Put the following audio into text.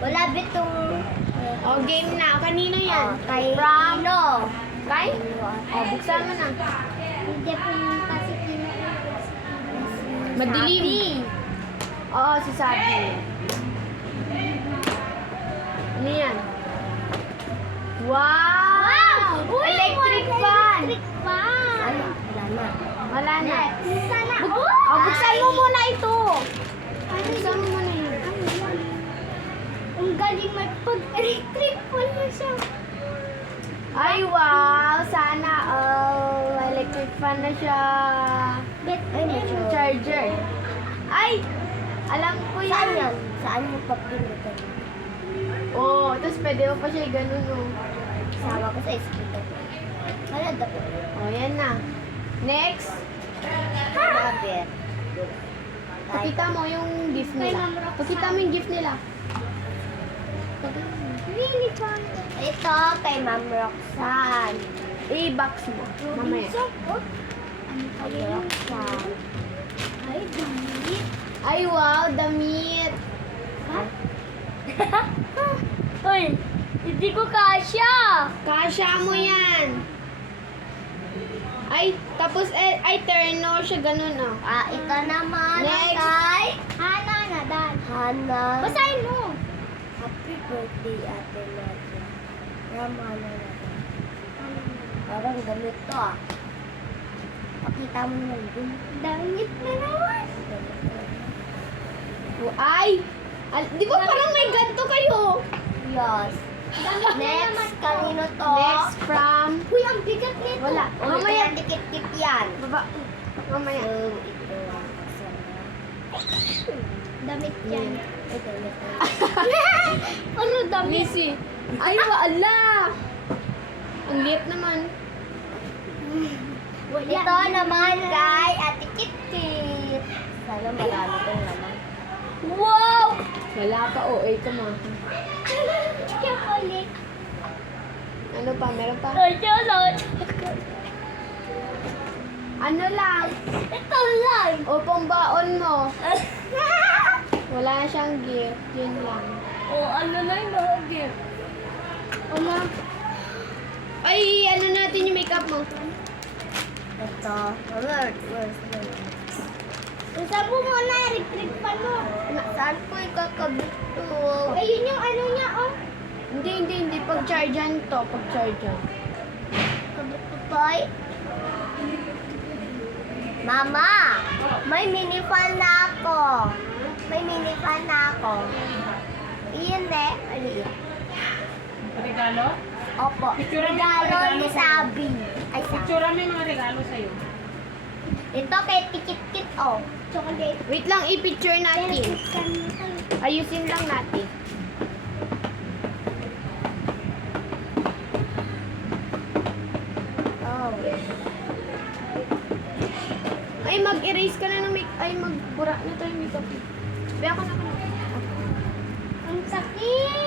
Wala bitong... Oh, game na. Kanino yan? Kay From? Nino. Kay? Oh, buksan mo na. Hindi po kasi Madilim. Oo, si Sabi. Ano yan? Wow! Uy, Electric fan! Electric fan! Ano? Wala na. Wala na. Sana. Buksan mo muna ito. Buksan mo muna yun. Ang galing magpag-electric fan na siya. Ay, wow! Sana electric fan na siya. Ay, may Charger. Ay! Alam ko yan. Saan yan? Saan mo papinutan? Oo, tapos pwede mo pa siya ganun, oh. Sama ko sa scooter. Ano dapat? Oh, yan na. Next. Mabit. Pakita mo yung gift nila. Pakita mo yung gift nila. Really fun. Ito kay Ma'am Roxanne. I-box mo. Mamaya. Ma'am Roxanne. Ay, damit. Ay, wow! Damit! Ha? Uy, hindi ko kasya. Kasya mo yan! Ay, tapos, ay, terno siya, ganun, oh. Ito naman Next. kay Hana Nadal. Hana. Basahin mo. Happy birthday, Ate Nadia. From Hana Nadal. Parang gamit to, Pakita mo naman dun. Damit na naman. Ay! Di ba parang may ganto kayo? Yes. Next, kanino to? Next from... Uy, ang bigat nito. Wala. Mamaya Mamaya. dikit-dikit yan. Baba. Mamaya. So, ito. Damit yan. Ay, damit yan. Ano damit? Missy. Ay, wala! Ang liit naman. Ito naman kay Ate Kit-Kit. Sana marami itong naman. Wow! Wala pa, OA ka ma. Chocolate. Ano pa? Meron pa? Chocolate. Ano lang? Ito lang. O, pambaon mo. Wala na siyang gift. Yun lang. Ano na yung mga gift? Uma. Ay, ano natin yung makeup mo? Ito. Where's the... Saan mo muna electric fan mo? Saan ko ikakabit to? Ayun yung ano niya, Hindi. Pag-chargean to. Pag-chargean. Kabit ko, Toy. Mama, may mini fan na ako. May mini fan na ako. Iyan Ano yun? Regalo? Opo. Picturean mo yung Regalo regalo ni ko. Sabi. Ay, Sabi. Picture mo yung mga regalo sa'yo. Ito kay Tikit-Kit, Chocolate. Wait lang, i-picture natin. Ayusin lang natin. Oh. Ay, mag-erase ka na ng make... Ay, magbura na tayo makeup. Kaya ka na. Ang sakit!